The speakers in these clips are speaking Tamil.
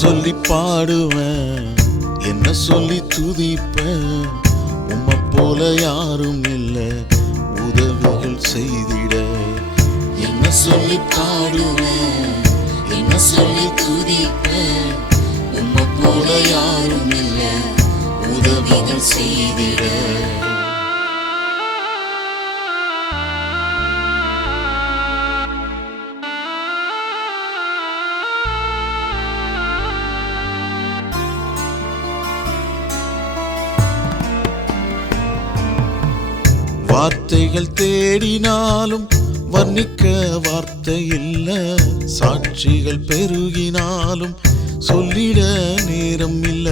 சொல்லி பாடுவேன், என்ன சொல்லி துதிப்பேன். உம்மை போல யாரும் இல்லை உதவிகள் செய்திட. என்ன சொல்லி பாடுவேன், என்ன சொல்லி துதிப்பேன். உம்மை போல யாரும் இல்லை உதவிகள் செய்திட. வார்த்தைகள் தேடினாலும் வர்ணிக்க வார்த்தை இல்ல. சாட்சிகள் பெருகினாலும் சொல்லிட நேரம் இல்ல.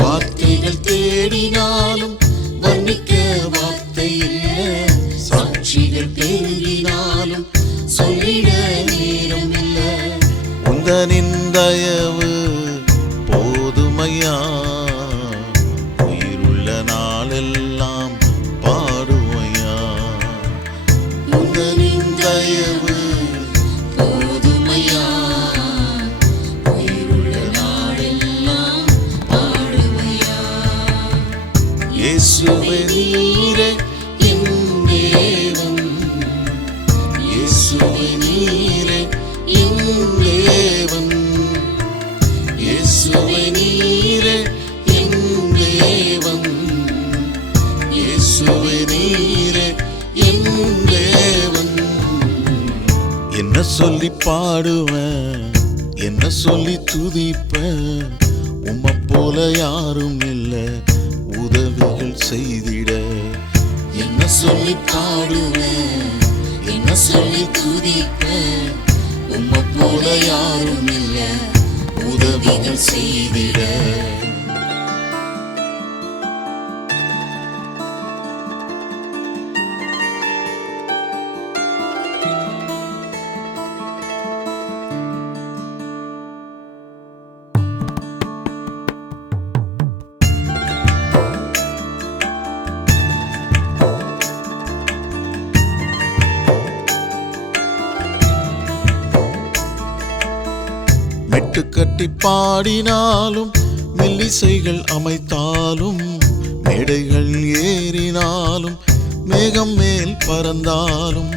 வார்த்தைகள் தேடினாலும் வர்ணிக்க வார்த்தை இல்ல. சாட்சிகள் பெருகினாலும் சொல்லிட நேரம் இல்ல. உந்தனின் தயவு போதுமையா, உயிருள்ள நாளெல்லாம் பாடுவையா. உந்தனின் தயவு போதுமையா, உயிருள்ள நாளெல்லாம் பாடுவையா. இயேசுவே நீரே என் தேவன், இயேசுவே நீரே என் தேவன். இயேசுவே நீரே என் தேவன், இயேசுவே நீரே என் தேவன். என்ன சொல்லி பாடுவேன், என்ன சொல்லி துதிப்பேன். உம்மை போல யாரும் இல்லை உதவிகள் செய்திட. என்ன சொல்லி பாடுவேன், என்ன சொல்லி துதிப்பேன். உம்மை போல யாரும் இல்லை உதவிகள் செய்திட. கட்டி பாடினாலும் மெல்லிசைகள் அமைத்தாலும் மேடைகள் ஏறினாலும் மேகம் மேல் பறந்தாலும்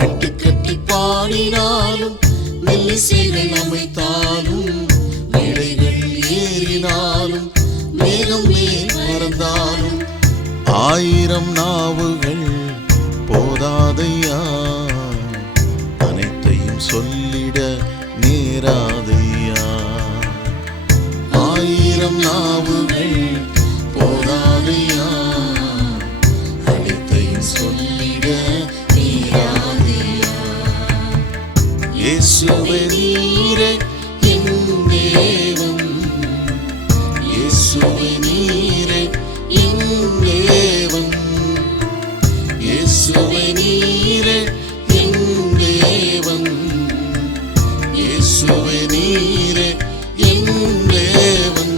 மெட்டு கட்டி பாடினாலும் மெல்லிசைகள் அமைத்தாலும் மேடைகள் ஏறினாலும் மேகம் மேல் பறந்தாலும் ஆயிரம் நாவுகள் போதாதையா, அனைத்தையும் சொல்லிட நேராதையா. ஆயிரம் நாவுகள் போதாதையா, அனைத்தையும் சொல்லிட நேராதையா. இயேசுவே நீரே என் தேவன், இயேசுவே நீரே என் தேவன். இயேசுவே நீரே என் தேவன், இயேசுவே நீரே என் தேவன்.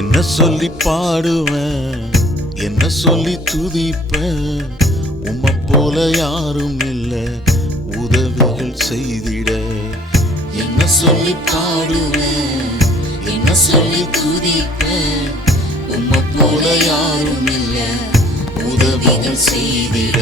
என்ன சொல்லி பாடுவேன், என்ன சொல்லி துதிப்பேன். உம்மை போல யாரும் இல்லை உதவிகள் செய்திட. என்ன சொல்லி பாடுவேன், என்ன சொல்லி துதிப்பேன். உம்மை போல யாரும் இல்லை உதவிகள் செய்திட.